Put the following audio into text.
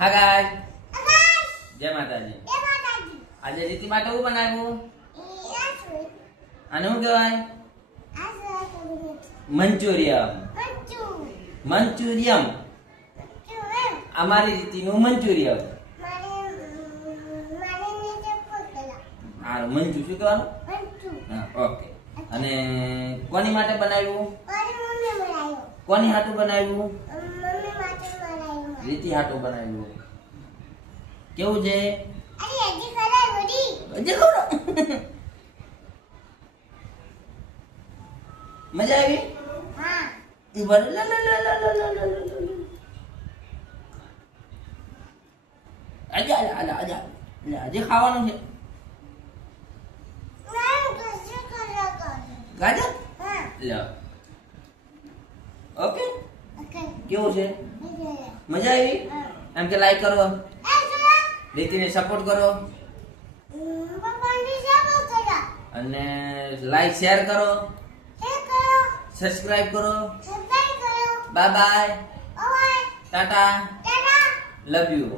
હા ગાઈસ જય માતાજી. આજે રીતિ માટે શું બનાવ્યું? આને શું કહેવાય? મંચુરિયમ. મંચુરિયમ અમારી રીતિનું મંચુરિયમ. હા મંચુ શું કહેવાનું? હા ઓકે. અને કોની માટે બનાવ્યું? કોની હાટું બનાવ્યું? રીતિ હાટું બનાવ્યું. કેવું છે? હજી ખવડાવ. મજા આવી? ઈ બોલ લા લા લા લા લા લા લા. આજા આજા આજા. હજી ખાવાનું છે. ગાજર? લો. ઓકે? કેવું છે? મજા આવી? એમ કે લાઈક કરો. રીતિને સપોર્ટ કરો. અને લાઈક શેર કરો. સબસ્ક્રાઇબ કરો. Bye bye. Tata. Love you.